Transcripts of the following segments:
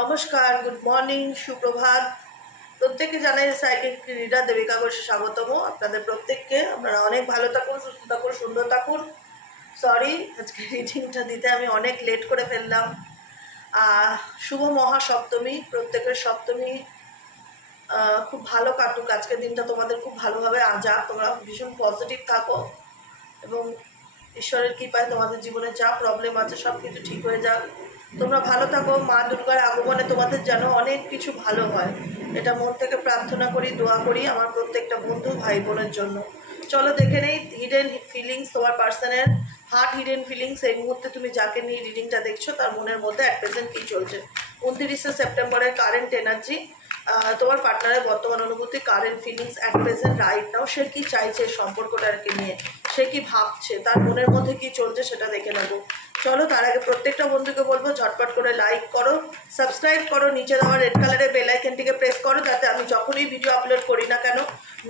নমস্কার, good morning, সুপ্রভাত। প্রত্যেককে জানাই সাইকেল রিডার দেবিকা ঘোষে স্বাগতম। আপনাদের প্রত্যেককে আপনারা অনেক ভালো থাকুন, সুস্থ থাকুন, সুন্দর থাকুন। সরি, আজকে রিডিংটা দিতে আমি অনেক লেট করে ফেললাম। শুভ মহাসপ্তমী, প্রত্যেকের সপ্তমী খুব ভালো কাটুক। আজকের দিনটা তোমাদের খুব ভালোভাবে যাক, তোমরা ভীষণ পজিটিভ থাকো এবং ঈশ্বরের কৃপায় তোমাদের জীবনে যা প্রবলেম আছে সব কিছু ঠিক হয়ে যাক। তোমরা ভালো থাকো, মা দুর্গার আগমনে তোমাদের যেন অনেক কিছু ভালো হয়, এটা মন থেকে প্রার্থনা করি, দোয়া করি আমার প্রত্যেকটা বন্ধু ভাই বোনের জন্য। চলো দেখে নেই হিডেন ফিলিংস, তোমার পার্সনের হার্ট হিডেন ফিলিংস। এই মুহূর্তে তুমি যাকে নিয়ে রিডিংটা দেখছো তার মনের মধ্যে অ্যাট প্রেজেন্ট কী চলছে। 29শে সেপ্টেম্বরের কারেন্ট এনার্জি, তোমার পার্টনারের বর্তমান অনুভূতি, current feelings at present right now. সে কী চাইছে সম্পর্কটাকে নিয়ে, সে কি ভাবছে, তার মনের মধ্যে কি চলছে সেটা দেখে নেবো। চলো তার আগে প্রত্যেকটা বন্ধুকে বলবো ঝটপট করে লাইক করো, সাবস্ক্রাইব করো, নিচে দেওয়া রেড কালারের বেল আইকনটিকে প্রেস করো, যাতে আমি যখনই ভিডিও আপলোড করি না কেন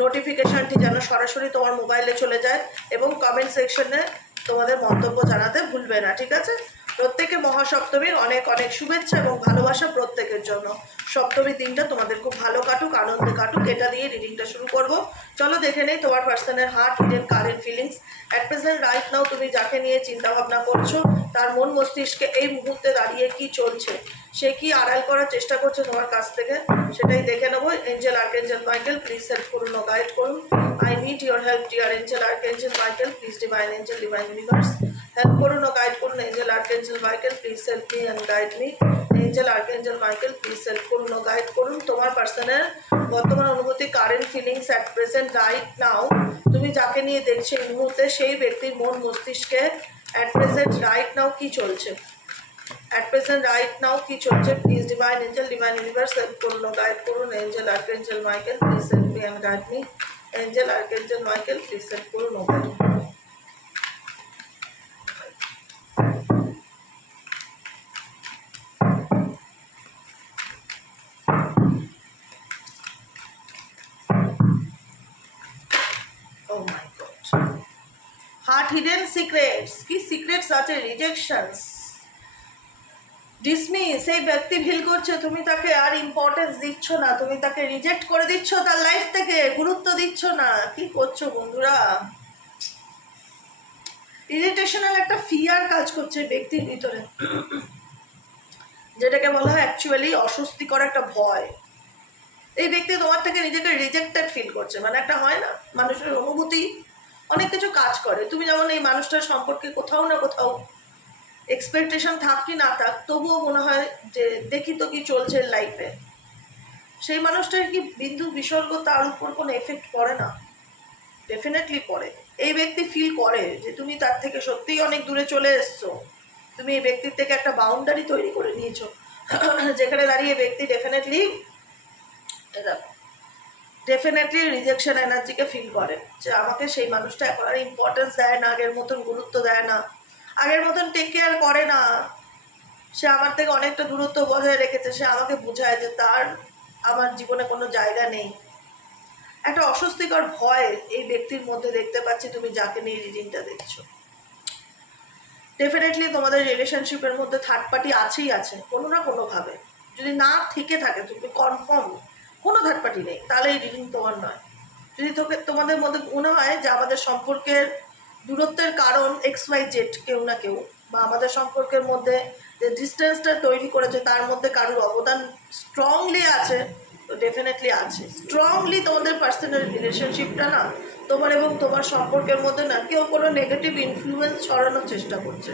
নোটিফিকেশানটি যেন সরাসরি তোমার মোবাইলে চলে যায়। এবং কমেন্ট সেকশনে তোমাদের মন্তব্য জানাতে ভুলবে না, ঠিক আছে? প্রত্যেকে মহাসপ্তমীর অনেক অনেক শুভেচ্ছা এবং ভালোবাসা প্রত্যেকের জন্য। সপ্তমীর দিনটা তোমাদের খুব ভালো কাটুক, আনন্দে কাটুক, এটা দিয়ে রিডিংটা শুরু করব। চলো দেখে নেই তোমার পার্সনের heart hidden current feelings at present right নাও। তুমি যাকে নিয়ে চিন্তাভাবনা করছো তার মন মস্তিষ্কে এই মুহূর্তে দাঁড়িয়ে কি চলছে, সে কি আড়াল করার চেষ্টা করছে তোমার কাছ থেকে, সেটাই দেখে নেবো। Angel archangel Michael please help করুন ও গাইড করুন। I need your help dear angel archangel Michael please, divine angel, divine universe help করুন ও গাইড করুন। Angel archangel Michael please help me and guide me. Angel archangel Michael please help করুন ও guide করুন। তোমার পার্সনের বর্তমান অনুভূতি, current feelings at present right নাও। তুমি যাকে নিয়ে দেখছো এই মুহূর্তে সেই ব্যক্তির মন মস্তিষ্কে অ্যাট প্রেজেন্ট রাইট নাও কি চলছে, অ্যাট প্রেজেন্ট রাইট নাও কি চলছে। Please divine angel, divine universe help করুন ও গাইড করুন। Angel archangel Michael please help me and guide me. Angel archangel Michael please help করুন ও guide me. Heart hidden secrets, কি সিক্রেটস আছে? Rejections, dismiss. এই ব্যক্তি ফিল করছে তুমি তাকে আর ইম্পর্টেন্স দিচ্ছ না, তুমি তাকে রিজেক্ট করে দিচ্ছ, তার লাইফ থেকে গুরুত্ব দিচ্ছ না। কি করছো বন্ধুরা? ইরিটেশনাল একটা ফিয়ার কাজ করছে ব্যক্তির ভিতরে, যেটাকে বলা হয় অ্যাকচুয়ালি অস্বস্তিকর একটা ভয়। এই ব্যক্তি তোমার থেকে নিজেকে রিজেক্টেড ফিল করছে, মানে একটা হয় না মানুষের অনুভূতি অনেক কিছু কাজ করে। তুমি যেমন এই মানুষটার সম্পর্কে কোথাও না কোথাও এক্সপেকটেশন থাক কি না থাক, তবুও মনে হয় যে দেখি তো কি চলছে লাইফে। সেই মানুষটার কি বিন্দু বিসর্গ তার উপর কোনো এফেক্ট পড়ে না? ডেফিনেটলি পড়ে। এই ব্যক্তি ফিল করে যে তুমি তার থেকে সত্যিই অনেক দূরে চলে এসছো, তুমি এই ব্যক্তির থেকে একটা বাউন্ডারি তৈরি করে নিয়েছো, যেখানে দাঁড়িয়ে ব্যক্তি ডেফিনেটলি রিজেকশন এনার্জিকে ফিল করে যে আমাকে সেই মানুষটা এখন আর ইম্পর্টেন্স দেয় না, আগের মতন গুরুত্ব দেয় না, আগের মতন টেক কেয়ার করে না। সে আমার থেকে অনেকটা দূরত্ব বজায় রেখেছে, সে আমাকে বোঝায় যে তার আমার জীবনে কোনো জায়গা নেই। একটা অস্বস্তিকর ভয় এই ব্যক্তির মধ্যে দেখতে পাচ্ছি তুমি যাকে নিয়ে রিডিংটা দেখছো। ডেফিনেটলি তোমাদের রিলেশনশিপের মধ্যে থার্ড পার্টি আছেই আছে কোনো না কোনোভাবে। যদি না থেকে থাকে, তুমি কনফার্ম কোনো থার্ড পার্টি নেই, তাহলে এই রিডিং তোমার নয়। যদি তোমাদের মধ্যে মনে হয় যে আমাদের সম্পর্কের দূরত্বের কারণ XYZ কেউ না কেউ, বা আমাদের সম্পর্কের মধ্যে যে ডিস্টেন্সটা তৈরি করেছে তার মধ্যে কারোর অবদান স্ট্রংলি আছে, তো ডেফিনেটলি আছে। স্ট্রংলি তোমাদের পার্সোনাল রিলেশনশিপটা না, তোমার এবং তোমার সম্পর্কের মধ্যে না কেউ কোনো নেগেটিভ ইনফ্লুয়েন্স ছড়ানোর চেষ্টা করছে।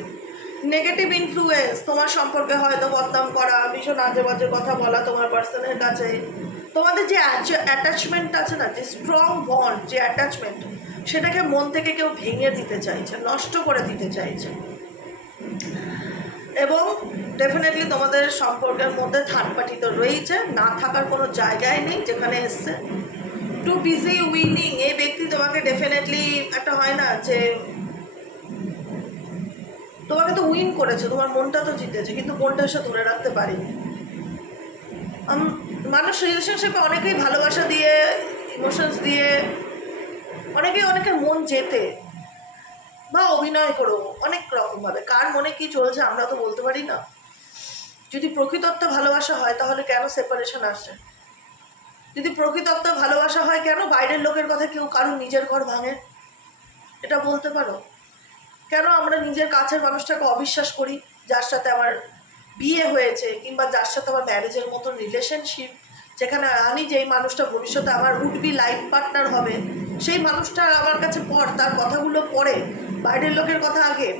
নেগেটিভ ইনফ্লুয়েন্স তোমার সম্পর্কে হয়তো বদনাম করা, ভীষণ আজে বাজে কথা বলা তোমার পার্সনের কাছে। তোমাদের যে অ্যাটাচমেন্ট আছে না, যে স্ট্রং বন্ড, যে অ্যাটাচমেন্ট, সেটাকে মন থেকে কেউ ভেঙে দিতে চাইছে, নষ্ট করে দিতে চাইছে। এবং ডেফিনেটলি তোমাদের সম্পর্কের মধ্যে থার্ড পার্টি তো রয়েছে, না থাকার কোনো জায়গায় নেই যেখানে এসছে। টু বিজি উইনিং, এই ব্যক্তি তোমাকে ডেফিনেটলি একটা হয় না যে তোমাকে তো উইন করেছে, তোমার মনটা তো জিতেছে, কিন্তু মনটা সে ধরে রাখতে পারেনি। মানুষ রিলেশনশিপে অনেকেই ভালোবাসা দিয়ে, ইমোশনস দিয়ে, অনেকের মন জেতে বা অভিনয় করো অনেক রকমভাবে। কার মনে কি চলছে আমরা তো বলতে পারি না। যদি প্রকৃতত্ব ভালোবাসা হয় তাহলে কেন সেপারেশন আসে? যদি প্রকৃতত্ব ভালোবাসা হয় কেন বাইরের লোকের কথা কেউ কারো নিজের ঘর ভাঙে? এটা বলতে পারো? কেন আমরা নিজের কাছের মানুষটাকে অবিশ্বাস করি, যার সাথে আমার বিয়ে হয়েছে কিংবা যার সাথে আমার ম্যারেজের মতন রিলেশনশিপ, যেখানে আমি যেই মানুষটা ভবিষ্যতে আমার উডবি লাইফ পার্টনার হবে, সেই মানুষটা আমার কাছে পর, তার কথাগুলো পরে, বাইরের লোকের কথা আগে।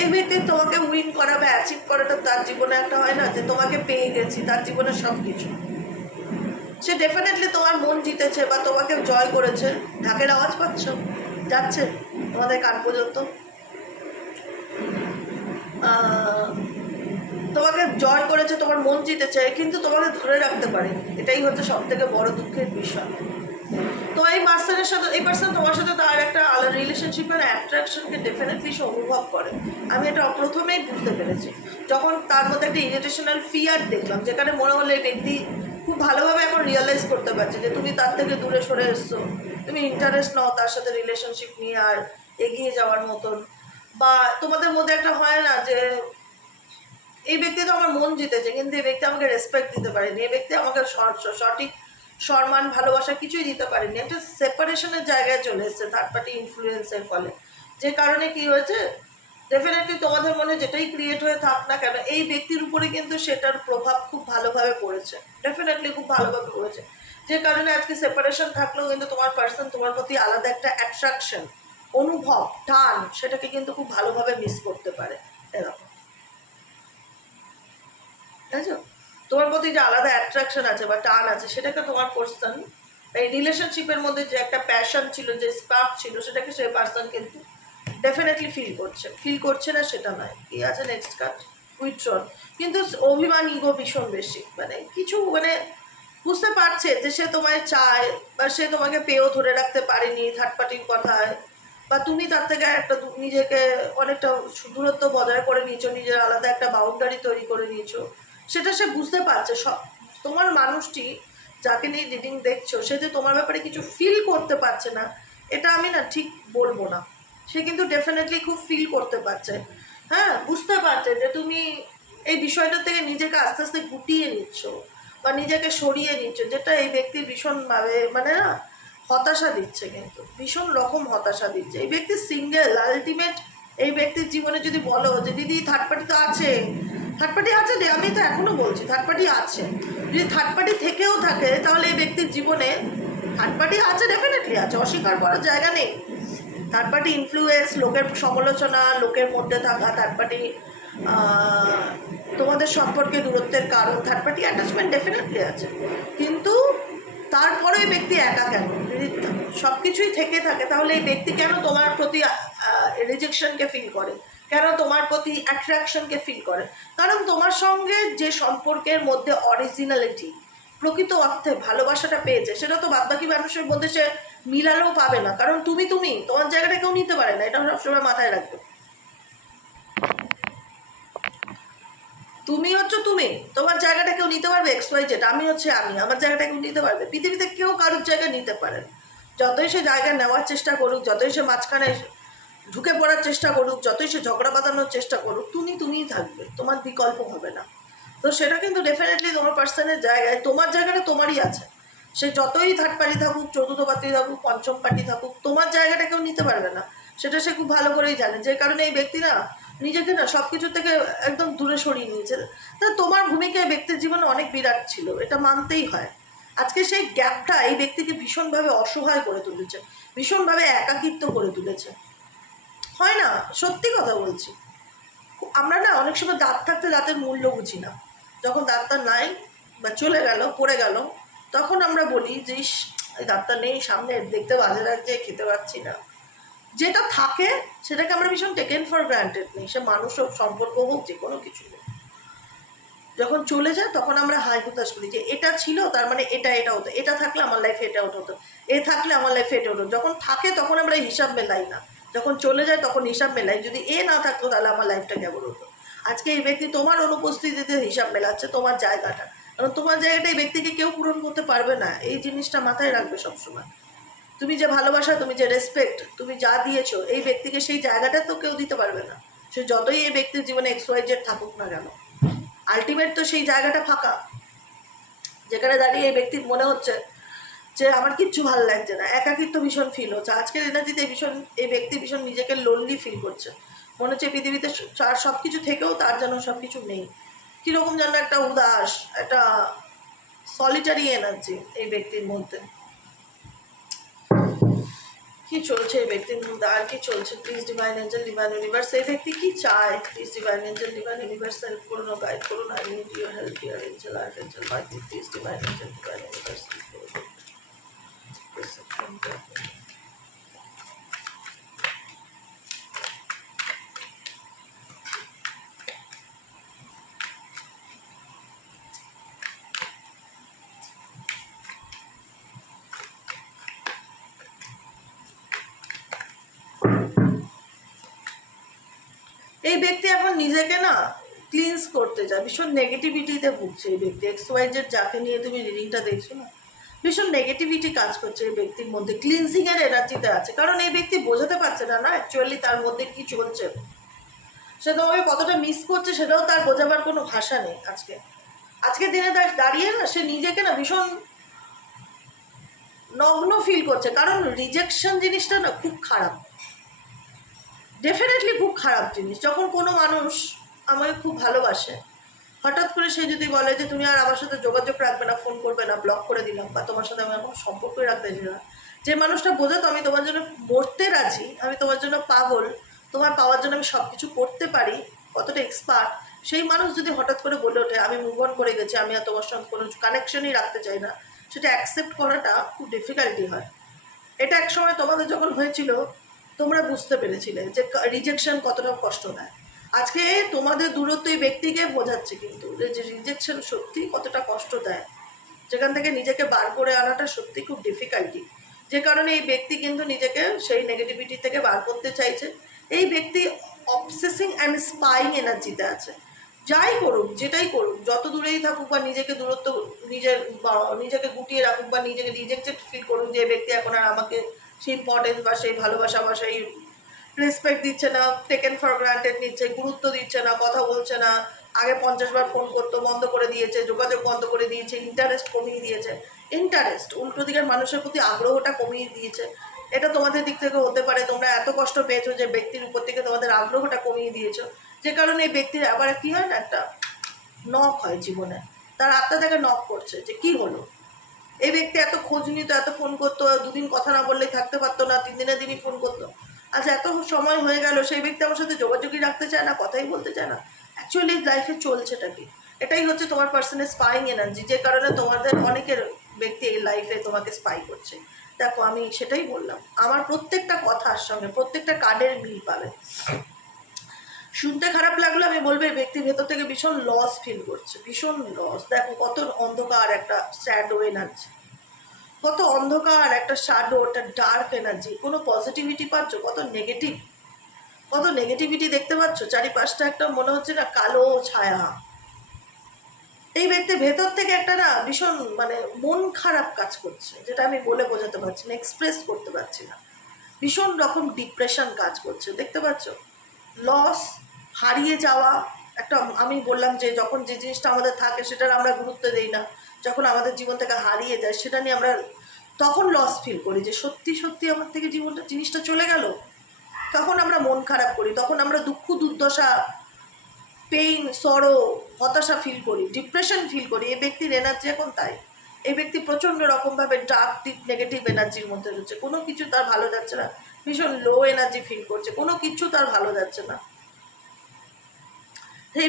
এই ব্যক্তি তোমাকে উইন করা বা অ্যাচিভ করাটা তার জীবনে একটা হয় না যে তোমাকে পেয়ে গেছি, তার জীবনে সব কিছু। সে ডেফিনেটলি তোমার মন জিতেছে বা তোমাকে জয় করেছে। ঢাকের আওয়াজ পাচ্ছ? যাচ্ছে তোমাদের কান পর্যন্ত। তোমাকে জয় করেছে, তোমার মন জিতেছে, কিন্তু তোমাকে ধরে রাখতে পারে। এটাই হচ্ছে সব থেকে বড় দুঃখের বিষয়। তো এই পার্সনের সাথে, এই পার্সন তোমার সাথে তার একটা আলাদা রিলেশনশিপের অ্যাট্রাকশনকে ডেফিনেটলি সে অনুভব করে। আমি এটা প্রথমেই বুঝতে পেরেছি যখন তার মধ্যে একটা ইরিটেশনাল ফিয়ার দেখলাম, যেখানে মনে হলো এই ব্যক্তি খুব ভালোভাবে এখন রিয়েলাইজ করতে পারছে যে তুমি তার থেকে দূরে সরে এসছো, তুমি ইন্টারেস্ট নাও তার সাথে রিলেশনশিপ নিয়ে আর এগিয়ে যাওয়ার মতন। বা তোমাদের মধ্যে একটা হয় না যে এই ব্যক্তি তো আমার মন জিতেছে কিন্তু এই ব্যক্তি আমাকে রেসপেক্ট দিতে পারেনি, এই ব্যক্তি আমাকে সঠিক সম্মান ভালোবাসা কিছুই দিতে পারেনি। একটা সেপারেশনের জায়গায় চলে এসেছে থার্ড পার্টি ইনফ্লুয়েন্সের ফলে। যে কারণে কি হয়েছে, ডেফিনেটলি তোমাদের মনে যেটাই ক্রিয়েট হয়ে থাক না কেন, এই ব্যক্তির উপরে কিন্তু সেটার প্রভাব খুব ভালোভাবে পড়েছে, ডেফিনেটলি খুব ভালোভাবে পড়েছে। যে কারণে আজকে সেপারেশন থাকলেও কিন্তু তোমার পার্সন তোমার প্রতি আলাদা একটা অ্যাট্রাকশন, অনুভব, টান, সেটাকে কিন্তু খুব ভালোভাবে মিস করতে পারে। এরকম তাই তো তোমার প্রতি যে আলাদা অ্যাট্রাকশন আছে বা টান আছে, সেটাকে তোমার পার্সন এই রিলেশনশিপের মধ্যে যে একটা প্যাশন ছিল, যে স্পার্ক ছিল, সেটাকে সেই পার্সন কিন্তু ডেফিনেটলি ফিল করছে না সেটা নয়। কি আছে নেক্সট কাজ, উইথড্রল। কিন্তু অভিমান, ইগো ভীষণ বেশি, মানে কিছু মানে বুঝতে পারছে যে সে তোমায় চায় বা সে তোমাকে পেয়েও ধরে রাখতে পারেনি থার্ড পার্টির কথায়, বা তুমি তার থেকে একটা নিজেকে অনেকটা দূরত্ব বজায় করে নিয়েছো, নিজের আলাদা একটা বাউন্ডারি তৈরি করে নিয়েছো, সেটা সে বুঝতে পারছে। সব তোমার মানুষটি যাকে নিয়ে রিডিং দেখছো, সে যে তোমার ব্যাপারে কিছু ফিল করতে পারছে না এটা আমি না ঠিক বলবো না, সে কিন্তু ডেফিনেটলি খুব ফিল করতে পারছে। হ্যাঁ, বুঝতে পারছে যে তুমি এই বিষয়টা থেকে নিজেকে আস্তে আস্তে গুটিয়ে নিচ্ছ বা নিজেকে সরিয়ে নিচ্ছ, যেটা এই ব্যক্তি ভীষণভাবে মানে না হতাশা দিচ্ছে, কিন্তু ভীষণ রকম হতাশা দিচ্ছে। এই ব্যক্তি সিঙ্গেল, আলটিমেট এই ব্যক্তির জীবনে যদি বলো যে দিদি থার্ড পার্টি তো আছে, থার্ড পার্টি আছে রে, আমি তো এখনও বলছি থার্ড পার্টি আছে। যদি থার্ড পার্টি থেকেও থাকে তাহলে এই ব্যক্তির জীবনে থার্ড পার্টি আছে, ডেফিনেটলি আছে, অস্বীকার করার জায়গা নেই। থার্ড পার্টি ইনফ্লুয়েন্স, লোকের সমালোচনা, লোকের মধ্যে থাকা, থার্ড পার্টি তোমাদের সম্পর্কে দূরত্বের কারণ, থার্ড পার্টি অ্যাটাচমেন্ট ডেফিনেটলি আছে। কিন্তু তারপরে এই ব্যক্তি একা কেন? যদি সব কিছুই থেকে থাকে তাহলে এই ব্যক্তি কেন তোমার প্রতি রিজেকশনকে ফিল করে, কেন তোমার প্রতি অ্যাট্রাকশনকে ফিল করে? কারণ তোমার সঙ্গে যে সম্পর্কের মধ্যে অরিজিনালিটি, প্রকৃত অর্থে ভালোবাসাটা পেয়েছে, সেটা তো বাদবাকি মানুষের মধ্যে সে মিলালেও পাবে না। কারণ তুমি তোমার জায়গাটা কেউ নিতে পারে না, এটা সবসময় মাথায় রাখবে। তুমি হচ্ছে তুমি, তোমার জায়গাটা কেউ নিতে পারবে এক্স ওয়াই জেড, আমি হচ্ছে আমি, আমার জায়গাটা কেউ নিতে পারবে? পৃথিবীতে কেউ কারোর জায়গা নিতে পারে না। যতই সে জায়গা নেওয়ার চেষ্টা করুক, যতই সে মাঝখানে ঢুকে পড়ার চেষ্টা করুক, যতই সে ঝগড়া বাঁধানোর চেষ্টা করুক, তুমিই থাকবে, তোমার বিকল্প হবে না। তো সেটা কিন্তু ডেফিনেটলি তোমার পার্সনের জায়গায়, তোমার জায়গাটা তোমারই আছে। সে যতই থার্ড পার্টি থাকুক, চতুর্থ পার্টি থাকুক, পঞ্চম পার্টি থাকুক, তোমার জায়গাটা কেউ নিতে পারবে না, সেটা সে খুব ভালো করেই জানে। যে কারণে এই ব্যক্তি না নিজেকে না সব কিছু থেকে একদম দূরে সরিয়ে নিয়েছে। তা তোমার ভূমিকা এই ব্যক্তির জীবনে অনেক বিরাট ছিল, এটা মানতেই হয়। আজকে সেই গ্যাপটা এই ব্যক্তিকে ভীষণভাবে অসহায় করে তুলেছে, ভীষণভাবে একাকিত্ব করে তুলেছে। হয় না, সত্যি কথা বলছি। আমরা না অনেক সময় দাঁত থাকতে দাঁতের মূল্য বুঝি না। যখন দাঁতটা নাই বা চলে গেল, পড়ে গেল, তখন আমরা বলি যে এই দাঁতটা নেই, সামনে দেখতে বাজে লাগছে, খেতে পাচ্ছি না। যেটা থাকে সেটাকে আমরা ভীষণ টেকেন ফর গ্রান্টেড নিই, সে মানুষ হোক, সম্পর্ক হোক, যে কোনো কিছু হোক। যখন চলে যায় তখন আমরা হাই হুতাশ করি যে এটা ছিল, তার মানে এটা হতো, এটা থাকলে আমার লাইফে এটা হতো, এ থাকলে আমার লাইফে এটা হতো। যখন থাকে তখন আমরা হিসাব মেলাই না, যখন চলে যায় তখন হিসাব মেলাই, যদি এ না থাকতো তাহলে আমার লাইফটা কেমন হতো। আজকে এই ব্যক্তি তোমার অনুপস্থিতিতে হিসাব মেলাচ্ছে তোমার জায়গাটা, কারণ তোমার জায়গাটা এই ব্যক্তিকে কেউ পূরণ করতে পারবে না। এই জিনিসটা মাথায় রাখবে সবসময়। তুমি যে ভালোবাসা, তুমি যে রেসপেক্ট, তুমি যা দিয়েছো এই ব্যক্তিকে, সেই জায়গাটা তো কেউ দিতে পারবে না। সে যতই এই ব্যক্তির জীবনে XYZ থাকুক না কেন, আলটিমেট তো সেই জায়গাটা ফাঁকা, যেখানে দাঁড়িয়ে এই ব্যক্তির মনে হচ্ছে যে আমার কিচ্ছু ভালো লাগছে না, একাকিত্ব ভীষণ ফিল হচ্ছে। আজকের এনার্জিতে এই ব্যক্তি ভীষণ নিজেকে লোনলি ফিল করছে। মনে হচ্ছে পৃথিবীতে তার সব কিছু থেকেও তার যেন সব কিছু নেই, কীরকম যেন একটা উদাস, একটা সলিটারি এনার্জি এই ব্যক্তির মধ্যে। কি চলছে এই ব্যক্তির মধ্যে, আর কি চলছে? Please divine angel, divine universe, এই ব্যক্তি কি চায়? Please divine angel, divine universe help করুন, গাইড করুন। I need your help here angel, archangel, mighty, please divine angel, divine universe help করুন। এই ব্যক্তি এখন নিজেকে না ক্লিনস করতে চায়, ভীষণ নেগেটিভিটিতে ভুগছে এই ব্যক্তি। XYZ যাকে নিয়ে তুমি রিডিংটা দেখছো না, ভীষণ নেগেটিভিটি কাজ করছে এই ব্যক্তির মধ্যে, ক্লিনজিংয়ের এনার্জিতে আছে। কারণ এই ব্যক্তি বোঝাতে পারছে না অ্যাকচুয়ালি তার মধ্যে কি চলছে, সে তোমাকে কতটা মিস করছে সেটাও তার বোঝাবার কোনো ভাষা নেই। আজকের দিনে দাঁড়িয়ে না সে নিজেকে না ভীষণ নগ্ন ফিল করছে। কারণ রিজেকশন জিনিসটা না খুব খারাপ, ডেফিনেটলি খুব খারাপ জিনিস। যখন কোনো মানুষ আমাকে খুব ভালোবাসে, হঠাৎ করে সে যদি বলে যে তুমি আর আমার সাথে যোগাযোগ রাখবে না, ফোন করবে না, ব্লক করে দিলাম, বা তোমার সাথে আমি এখন সম্পর্কই রাখতে চাই না, যে মানুষটা বোঝাতো আমি তোমার জন্য মরতে রাজি, আমি তোমার জন্য পাগল, তোমার পাওয়ার জন্য আমি সব কিছু করতে পারি, কতটা এক্সপার্ট, সেই মানুষ যদি হঠাৎ করে বলে ওঠে আমি মুভ অন করে গেছি, আমি আর তোমার সঙ্গে কোনো কানেকশনই রাখতে চাই না, সেটা অ্যাকসেপ্ট করাটা খুব ডিফিকাল্টি হয়। এটা একসময় তোমাদের যখন হয়েছিল তোমরা বুঝতে পেরেছিলে যে রিজেকশন কতটা কষ্ট দেয়। আজকে তোমাদের দূরত্ব এই ব্যক্তিকে বোঝাচ্ছে কিন্তু যে রিজেকশন সত্যি কতটা কষ্ট দেয়, যেখান থেকে নিজেকে বার করে আনাটা সত্যি খুব ডিফিকাল্টি। যে কারণে এই ব্যক্তি কিন্তু নিজেকে সেই নেগেটিভিটি থেকে বার করতে চাইছে। এই ব্যক্তি অবসেসিং অ্যান্ড স্পাইং এনার্জিতে আছে। যাই করুক, যেটাই করুক, যত দূরেই থাকুক বা নিজেকে দূরত্ব নিজেকে গুটিয়ে রাখুক বা নিজেকে রিজেক্টেড ফিল করুক, যে ব্যক্তি এখন আর আমাকে সেই ইম্পর্টেন্স বা সেই ভালোবাসা বা সেই রেসপেক্ট দিচ্ছে না, টেকেন ফর গ্রান্টেড নিচ্ছে, গুরুত্ব দিচ্ছে না, কথা বলছে না, আগে 50 বার ফোন করতো বন্ধ করে দিয়েছে, যোগাযোগ বন্ধ করে দিয়েছে, ইন্টারেস্ট কমিয়ে দিয়েছে, উল্টো দিকের মানুষের প্রতি আগ্রহটা কমিয়ে দিয়েছে। এটা তোমাদের দিক থেকে হতে পারে, তোমরা এত কষ্ট পেয়েছো যে ব্যক্তির উপর থেকে তোমাদের আগ্রহটা কমিয়ে দিয়েছো, যে কারণে এই ব্যক্তির আবার কী হয় না, একটা নক হয় জীবনে, তার আত্মা থেকে নক করছে যে কি হলো। এই ব্যক্তি এত খোঁজ নিত, এত ফোন করতো, দুদিন কথা না বললেই থাকতে পারতো না, 3 দিনে দিনই ফোন করতো, আচ্ছা এত সময় হয়ে গেল সেই ব্যক্তি আমার সাথে যোগাযোগই রাখতে চায় না, কথাই বলতে চায় না। অ্যাকচুয়ালি লাইফে চলছেটা কি? এটাই হচ্ছে তোমার পার্সনের স্পাইং এনার্জি, যে কারণে তোমাদের অনেকের ব্যক্তি এই লাইফে তোমাকে স্পাই করছে। দেখো আমি সেটাই বললাম, আমার প্রত্যেকটা কথার সঙ্গে প্রত্যেকটা কার্ডের মিল পাবে। শুনতে খারাপ লাগলো, আমি বলবো এই ব্যক্তির ভেতর থেকে ভীষণ লস ফিল করছে, ভীষণ লস। দেখো কত অন্ধকার একটা শ্যাডো এনার্জি, কত অন্ধকার একটা শ্যাডো, একটা ডার্ক এনার্জি, কোনো পজিটিভিটি পাচ্ছ? কত নেগেটিভিটি দেখতে পাচ্ছ চারিপাশটা, একটা মনে হচ্ছে না কালো ছায়া। এই ব্যক্তির ভেতর থেকে একটা না ভীষণ মানে মন খারাপ কাজ করছে, যেটা আমি বলে বোঝাতে পারছি না, এক্সপ্রেস করতে পারছি না। ভীষণ রকম ডিপ্রেশন কাজ করছে, দেখতে পাচ্ছ? লস, হারিয়ে যাওয়া একটা। আমি বললাম যে যখন যে জিনিসটা আমাদের থাকে সেটার আমরা গুরুত্ব দিই না, যখন আমাদের জীবন থেকে হারিয়ে যায় সেটা নিয়ে আমরা তখন লস ফিল করি, যে সত্যি সত্যি আমার থেকে জিনিসটা চলে গেল। তখন আমরা মন খারাপ করি, তখন আমরা দুঃখ দুর্দশা, পেইন, সরো, হতাশা ফিল করি, ডিপ্রেশন ফিল করি। এই ব্যক্তির এনার্জি এখন তাই। এই ব্যক্তি প্রচণ্ড রকমভাবে ডার্ক ডিপ নেগেটিভ এনার্জির মধ্যে রয়েছে, কোনো কিছু তার ভালো যাচ্ছে না, ভীষণ লো এনার্জি ফিল করছে, কোনো কিছু তার ভালো যাচ্ছে না। এই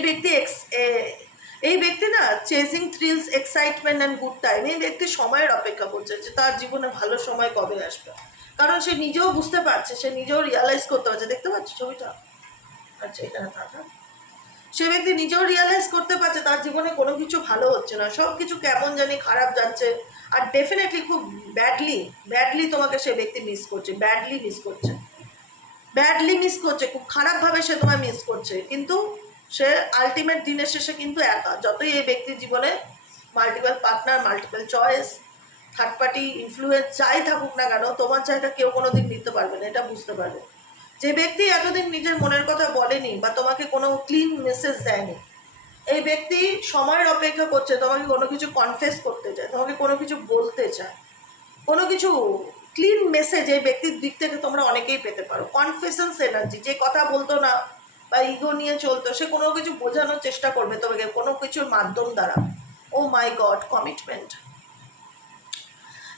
ব্যক্তি না chasing thrills, excitement and good time, এই ব্যক্তি সময়ের অপেক্ষা করছে যে তার জীবনে ভালো সময় কবে আসবে। কারণ সে নিজেও বুঝতে পারছে, সে নিজেও রিয়ালাইজ করতে পারছে, দেখতে পাচ্ছ ছবিটা, আচ্ছা এখানে থাকা, সে ব্যক্তি নিজেও রিয়ালাইজ করতে পারছে তার জীবনে কোনো কিছু ভালো হচ্ছে না, সব কিছু কেমন জানি খারাপ যাচ্ছে। আর ডেফিনেটলি খুব ব্যাডলি তোমাকে সে ব্যক্তি মিস করছে, ব্যাডলি মিস করছে, খুব খারাপভাবে সে তোমায় মিস করছে। কিন্তু সে আলটিমেট দিনের শেষে কিন্তু একা, যতই এই ব্যক্তির জীবনে multiple partner, multiple choice third party influence যাই থাকুক না কেন, তোমার জায়গা কেউ কোনোদিন নিতে পারবে না, এটা বুঝতে পারবে। যে ব্যক্তি এতদিন নিজের মনের কথা বলেনি বা তোমাকে কোনো ক্লিন মেসেজ দেয়নি, এই ব্যক্তি সময়ের অপেক্ষা করছে তোমাকে কোনো কিছু কনফেস করতে চায়, তোমাকে কোনো কিছু বলতে চায়, কোনো কিছু ক্লিন মেসেজ এই ব্যক্তির দিক থেকে তোমরা অনেকেই পেতে পারো। কনফেশনস এনার্জি, যে কথা বলতো না বা ইগো নিয়ে চলতো, সে কোনো কিছু বোঝানোর চেষ্টা করবে তোমাকে কোনো কিছুর মাধ্যম দ্বারা। ও মাই গড, কমিটমেন্ট।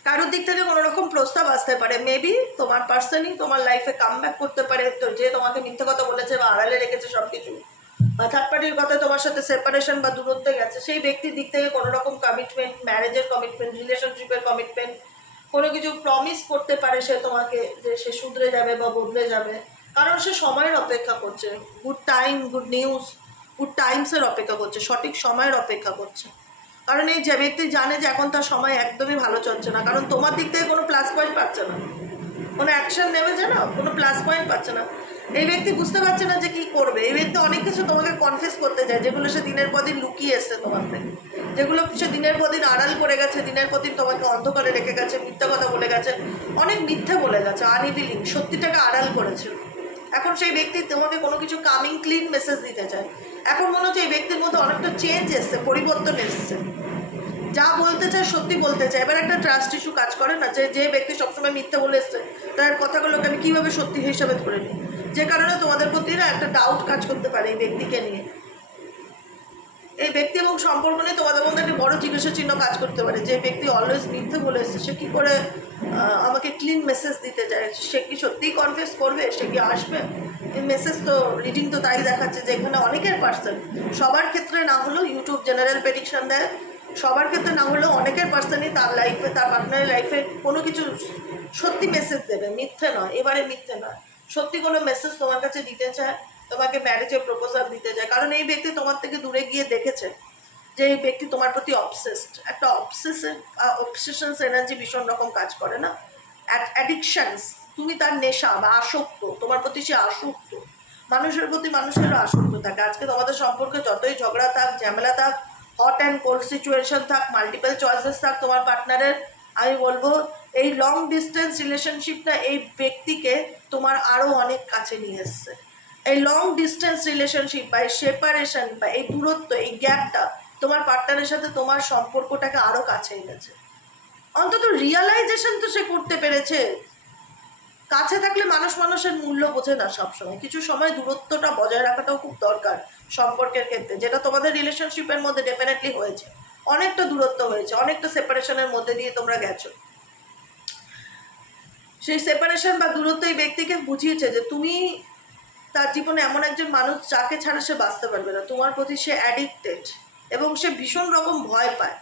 কারোর দিক থেকে কোনো রকম প্রস্তাব আসতে পারে, মেবি তোমার পার্সনই তোমার লাইফে কাম ব্যাক করতে পারে, তো যে তোমাকে মিথ্যে কথা বলেছে বা আড়ালে রেখেছে সব কিছু, বা থার্ড পার্টির কথায় তোমার সাথে সেপারেশন বা দূরত্বে গেছে, সেই ব্যক্তির দিক থেকে কোনো রকম কমিটমেন্ট, ম্যারেজের কমিটমেন্ট, রিলেশনশিপের কমিটমেন্ট, কোনো কিছু প্রমিস করতে পারে সে তোমাকে যে সে শুধরে যাবে বা বদলে যাবে, কারণ সে সময়ের অপেক্ষা করছে, good time, good news, good টাইমসের অপেক্ষা করছে, সঠিক সময়ের অপেক্ষা করছে। কারণ এই যে ব্যক্তি জানে যে এখন তার সময় একদমই ভালো চলছে না, কারণ তোমার দিক থেকে কোনো প্লাস পয়েন্ট পাচ্ছে না, কোনো অ্যাকশন নেবে যে না, কোনো প্লাস পয়েন্ট পাচ্ছে না। এই ব্যক্তি বুঝতে পারছে না যে কী করবে। এই ব্যক্তি অনেক কিছু তোমাকে কনফেস করতে চায়, যেগুলো সে দিনের পর দিন লুকিয়ে এসছে তোমার থেকে, যেগুলো সে দিনের পর দিন আড়াল করে গেছে, দিনের পর দিন তোমাকে অন্ধকারে রেখে গেছে, মিথ্যা কথা বলে গেছে, অনেক মিথ্যে বলে গেছে, আনইভিলিং, সত্যিটাকে আড়াল করেছে। এখন সেই ব্যক্তি তোমাকে কোনো কিছু কামিং ক্লিন মেসেজ দিতে চায়। এখন মনে হচ্ছে এই ব্যক্তির মধ্যে অনেকটা চেঞ্জ এসছে, পরিবর্তন এসছে, যা বলতে চায় সত্যি বলতে চায়। এবার একটা ট্রাস্ট ইস্যু কাজ করে না, যে ব্যক্তি সবসময় মিথ্যে বলে এসছে তার কথাগুলোকে আমি কীভাবে সত্যি হিসাবে ধরে নিই, যে কারণে তোমাদের প্রতি না একটা ডাউট কাজ করতে পারে এই ব্যক্তিকে নিয়ে। এই ব্যক্তি এবং সম্পর্ক নিয়ে তোমাদের মধ্যে একটা বড় জিজ্ঞাসা চিহ্ন কাজ করতে পারে। যে ব্যক্তি অলওয়েজ মিথ্যে বলে এসছে, সে কী করে আমাকে ক্লিন মেসেজ দিতে চায়? সে কি সত্যিই কনফেস করবে? সে কি আসবে? এই মেসেজ তো রিডিং তো তাই দেখাচ্ছে যে এখানে অনেকের পার্সন, সবার ক্ষেত্রে না হলেও, ইউটিউব জেনারেল প্রেডিকশন দেয়, সবার ক্ষেত্রে না হলেও অনেকের পার্সনই তার লাইফে, তার পার্টনারের লাইফে কোনো কিছু সত্যি মেসেজ দেবে, মিথ্যে নয়, এবারে মিথ্যে নয়, সত্যি কোনো মেসেজ তোমার কাছে দিতে চায়, তোমাকে ম্যারেজের প্রপোজাল দিতে চায়। কারণ এই ব্যক্তি তোমার থেকে দূরে গিয়ে দেখেছে যে এই ব্যক্তি তোমার প্রতি অবসেসড, একটা অবসেশনস এনার্জি ভীষণ রকম কাজ করে না, অ্যাডিকশানস, তুমি তার নেশা বা আসক্ত, তোমার প্রতি সে আসক্ত, মানুষের প্রতি মানুষেরও আসক্ত থাকে। আজকে তোমাদের সম্পর্কে যতই ঝগড়া থাক, ঝামেলা থাক, হট অ্যান্ড কোল্ড সিচুয়েশন থাক, মাল্টিপল চয়েসেস থাক তোমার পার্টনারের, আমি বলবো এই লং ডিস্টেন্স রিলেশনশিপটা এই ব্যক্তিকে তোমার আরও অনেক কাছে নিয়ে এসছে। এই লং ডিস্টেন্স রিলেশনশিপ বা এই সেপারেশন বা এই দূরত্ব, এই গ্যাপটা তোমার পার্টনারের সাথে তোমার সম্পর্কটাকে আরও কাছে এনেছে। অন্তত রিয়ালাইজেশন তো সে করতে পেরেছে। কাছে থাকলে মানুষ মানুষের মূল্য বোঝে না সবসময়, কিছু সময় দূরত্বটা বজায় রাখাটাও খুব দরকার সম্পর্কের ক্ষেত্রে, যেটা তোমাদের রিলেশনশিপের মধ্যে ডেফিনেটলি হয়েছে। অনেকটা দূরত্ব হয়েছে, অনেকটা সেপারেশনের মধ্যে দিয়ে তোমরা গেছো। সেই সেপারেশন বা দূরত্ব এই ব্যক্তিকে বুঝিয়েছে যে তুমি তার জীবনে এমন একজন মানুষ যাকে ছাড়া সে বাঁচতে পারবে না, তোমার প্রতি সে অ্যাডিক্টেড এবং সে ভীষণ রকম ভয় পায়।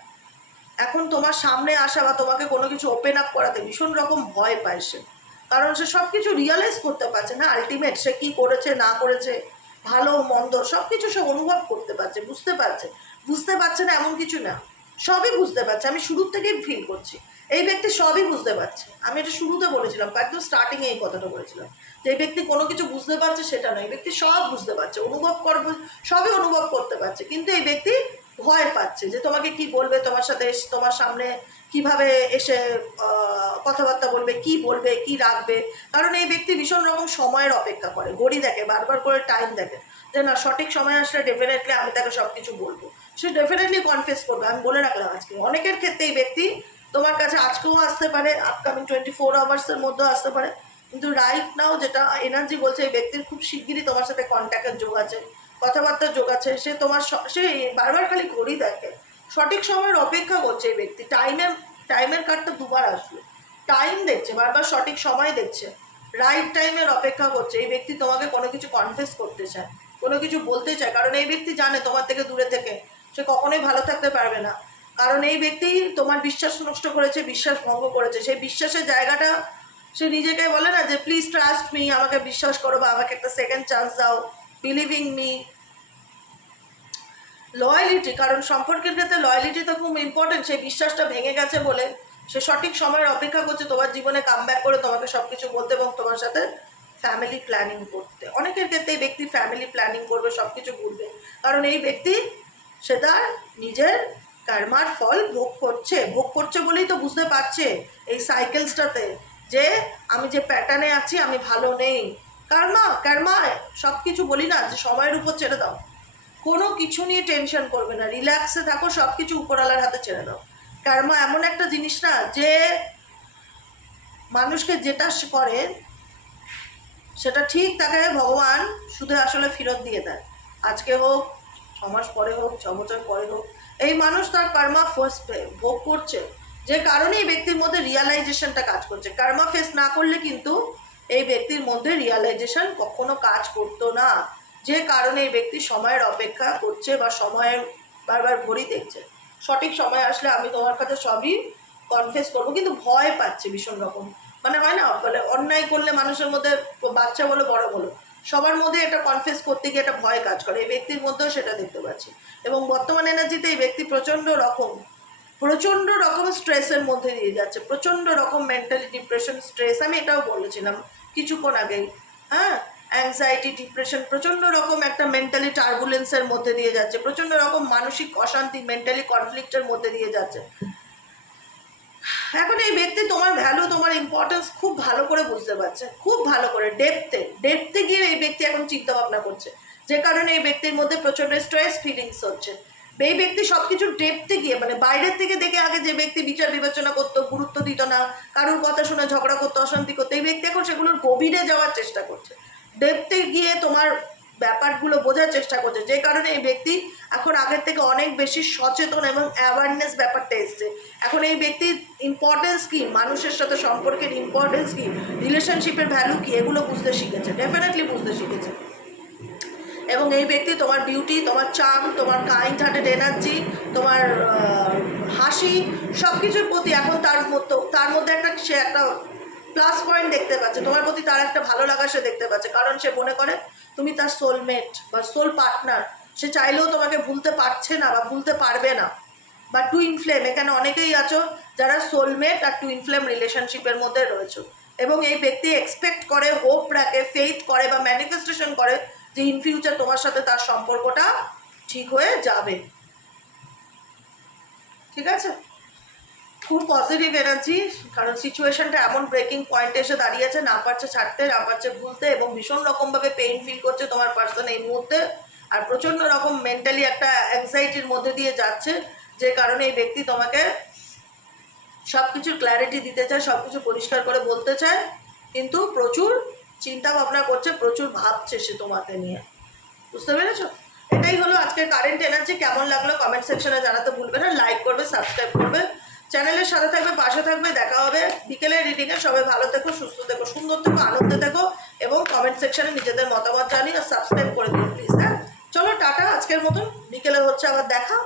এখন তোমার সামনে আসা বা তোমাকে কোনো কিছু ওপেন আপ করাতে ভীষণ রকম ভয় পায় সে, কারণ সে সব কিছু রিয়ালাইজ করতে পারছে না, আলটিমেট সে কী করেছে না করেছে, ভালো মন্দ সব কিছু সে অনুভব করতে পারছে, বুঝতে পারছে। বুঝতে পারছে না এমন কিছু না, সবই বুঝতে পারছে। আমি শুরুর থেকেই ফিল করছি এই ব্যক্তি সবই বুঝতে পারছে। আমি এটা শুরুতে বলেছিলাম, একদম স্টার্টিংয়ে এই কথাটা বলেছিলাম যে এই ব্যক্তি কোনো কিছু বুঝতে পারছে সেটা নয়, এই ব্যক্তি সব বুঝতে পারছে, অনুভব করবে, সবই অনুভব করতে পারছে, কিন্তু এই ব্যক্তি ভয় পাচ্ছে যে তোমাকে কি বলবে, তোমার সাথে তোমার সামনে কিভাবে এসে কথাবার্তা বলবে, কি বলবে, কি রাখবে। কারণ এই ব্যক্তি ভীষণ রকম সময়ের অপেক্ষা করে, ঘড়ি দেখে, বারবার করে টাইম দেখে যে না সঠিক সময় আসলে ডেফিনেটলি আমি তাকে সব কিছু বলবো, সে ডেফিনেটলি কনফেস করবে। আমি বলে রাখলাম আজকে অনেকের ক্ষেত্রে এই ব্যক্তি তোমার কাছে আজকেও আসতে পারে, আপকামিং 24 আওয়ার্সের মধ্যেও আসতে পারে, কিন্তু রাইট নাও যেটা এনার্জি বলছে এই ব্যক্তির খুব শিগগিরই তোমার সাথে কন্ট্যাক্টের যোগ আছে, কথাবার্তার যোগ আছে। সে তোমার সে বারবার খালি ঘড়ি দেখে, সঠিক সময়ের অপেক্ষা করছে এই ব্যক্তি। টাইমের কার্ডটা দুবার আসবে, টাইম দেখছে বারবার, সঠিক সময় দেখছে, রাইট টাইমের অপেক্ষা করছে। এই ব্যক্তি তোমাকে কোনো কিছু কনফেস করতে চায়, কোনো কিছু বলতে চায়, কারণ এই ব্যক্তি জানে তোমার থেকে দূরে থেকে সে কখনোই ভালো থাকতে পারবে না। কারণ এই ব্যক্তি তোমার বিশ্বাস নষ্ট করেছে, বিশ্বাস ভঙ্গ করেছে, সেই বিশ্বাসের জায়গাটা সে নিজেকে বলে না যে প্লিজ ট্রাস্ট মি, আমাকে বিশ্বাস করো বা আমাকে একটা সেকেন্ড চান্স দাও, বিলিভিং মি, লয়ালিটি। কারণ সম্পর্কের ক্ষেত্রে লয়ালিটি তো খুব ইম্পর্টেন্ট। সেই বিশ্বাসটা ভেঙে গেছে বলে সে সঠিক সময়ের অপেক্ষা করছে তোমার জীবনে কাম ব্যাক করে তোমাকে সব কিছু বলতে এবং তোমার সাথে ফ্যামিলি প্ল্যানিং করতে। অনেকের ক্ষেত্রে এই ব্যক্তি ফ্যামিলি প্ল্যানিং করবে, সব কিছু ঘুরবে, কারণ এই ব্যক্তি সে তার নিজের কর্মার ফল ভোগ করছে বলেই তো বুঝতে পারছে এই সাইকেলসটাতে যে আমি যে প্যাটার্নে আছি আমি ভালো নেই। কর্মা সব কিছু বলি না যে সময়ের উপর ছেড়ে দাও, কোনো কিছু নিয়ে টেনশন করবে না, রিল্যাক্সে থাকো, সব কিছু উপরওয়ালার হাতে ছেড়ে দাও। কর্মা এমন একটা জিনিস না যে মানুষকে যেটা করে সেটা ঠিক তাকে ভগবান শুধু আসলে ফেরত দিয়ে দেয়। আজকে হোক, 6 মাস পরে হোক, 6 বছর পরে হোক, এই মানুষ তার কর্মা ফার্স্ট ভোগ করছে, যে কারণে এই ব্যক্তির মধ্যে রিয়ালাইজেশনটা কাজ করছে। কর্মা ফেস না করলে কিন্তু এই ব্যক্তির মধ্যে রিয়ালাইজেশন কখনো কাজ করতো না, যে কারণে এই ব্যক্তি সময়ের অপেক্ষা করছে বা সময়ের বারবার ঘড়ি দেখছে। সঠিক সময় আসলে আমি তোমার কাছে সবই কনফেস করবো, কিন্তু ভয় পাচ্ছে ভীষণ রকম। মানে হয় না, বলে অন্যায় করলে মানুষের মধ্যে, বাচ্চা বলো বড় বলো, সবার মধ্যে এটা কনফেস করতে গিয়ে একটা ভয় কাজ করে, এই ব্যক্তির মধ্যেও সেটা দেখতে পাচ্ছি। এবং বর্তমান এনার্জিতে এই ব্যক্তি প্রচণ্ড রকম স্ট্রেসের মধ্যে দিয়ে যাচ্ছে, প্রচণ্ড রকম মেন্টালি ডিপ্রেশন, স্ট্রেস, আমি এটাও বলেছিলাম কিছুক্ষণ আগেই। হ্যাঁ, অ্যাংজাইটি, ডিপ্রেশন, প্রচণ্ড রকম একটা মেন্টালি টার্বুলেন্সের মধ্যে দিয়ে যাচ্ছে, প্রচণ্ড রকম মানসিক অশান্তি, মেন্টালি কনফ্লিক্টের মধ্যে দিয়ে যাচ্ছে। এখন এই ব্যক্তি তোমার ভ্যালু, তোমার ইম্পর্টেন্স খুব ভালো করে বুঝতে পারছে, খুব ভালো করে ডেপথে গিয়ে এই ব্যক্তি এখন চিন্তা ভাবনা করছে, যে কারণে এই ব্যক্তির মধ্যে প্রচণ্ড স্ট্রেস ফিলিংস হচ্ছে। এই ব্যক্তি সব কিছু ডেপথে গিয়ে, মানে বাইরের থেকে দেখে আগে যে ব্যক্তি বিচার বিবেচনা করতো, গুরুত্ব দিত না, কারোর কথা শুনে ঝগড়া করতো, অশান্তি করতো, এই ব্যক্তি এখন সেগুলোর গভীরে যাওয়ার চেষ্টা করছে, ডেপথে গিয়ে তোমার ব্যাপারগুলো বোঝার চেষ্টা করছে, যে কারণে এই ব্যক্তি এখন আগের থেকে অনেক বেশি সচেতন এবং অ্যাওয়ারনেস ব্যাপারটা এসছে। এখন এই ব্যক্তির ইম্পর্টেন্স কী, মানুষের সাথে সম্পর্কের ইম্পর্টেন্স কী, রিলেশনশিপের ভ্যালু কী, এগুলো বুঝতে শিখেছে, ডেফিনেটলি বুঝতে শিখেছে। এবং এই ব্যক্তি তোমার বিউটি, তোমার চার্ম, তোমার কাইন্ড হার্টেড এনার্জি, তোমার হাসি, সব কিছুর প্রতি এখন তার মধ্যে সে একটা প্লাস পয়েন্ট দেখতে পাচ্ছে, তোমার প্রতি তার একটা ভালো লাগা সে দেখতে পাচ্ছে, কারণ সে মনে করে তুমি তার সোলমেট বা সোল পার্টনার। সে চাইলেও তোমাকে ভুলতে পারছে না বা ভুলতে পারবে না। বা টুইন ফ্লেম, এখানে অনেকেই আছো যারা সোলমেট আর টুইন ফ্লেম রিলেশনশিপের মধ্যে রয়েছে, এবং এই ব্যক্তি এক্সপেক্ট করে, হোপ রাখে, ফেইথ করে বা ম্যানিফেস্টেশন করে যে ইন ফিউচার তোমার সাথে তার সম্পর্কটা ঠিক হয়ে যাবে। ঠিক আছে, খুব পজিটিভ এনার্জি, কারণ সিচুয়েশনটা এমন ব্রেকিং পয়েন্টে এসে দাঁড়িয়েছে, না পারছে ছাড়তে, না পারছে ভুলতে, এবং ভীষণ রকমভাবে পেইন ফিল করছে তোমার পার্সন এই মুহূর্তে, আর প্রচণ্ড রকম মেন্টালি একটা অ্যাংজাইটির মধ্যে দিয়ে যাচ্ছে, যে কারণে এই ব্যক্তি তোমাকে সব কিছুর ক্ল্যারিটি দিতে চায়, সব কিছু পরিষ্কার করে বলতে চায়, কিন্তু প্রচুর চিন্তা ভাবনা করছে, প্রচুর ভাবছে সে তোমাকে নিয়ে। বুঝতে পেরেছো? এটাই হলো আজকের কারেন্ট এনার্জি। কেমন লাগলো কমেন্ট সেকশনে জানাতে ভুলবে না, লাইক করবে, সাবস্ক্রাইব করবে, চ্যানেলের সাথে থাকবে, পাশে থাকবে। দেখা হবে বিকেলের রিডিংয়ে। সবাই ভালো থেকো, সুস্থ থেকো, সুন্দর থেকো, আনন্দে থেকো, এবং কমেন্ট সেকশনে নিজেদের মতামত জানিয়ে আর সাবস্ক্রাইব করে দিও প্লিজ। হ্যাঁ, চলো টাটা, আজকের মতন। বিকেলে হচ্ছে আবার দেখা।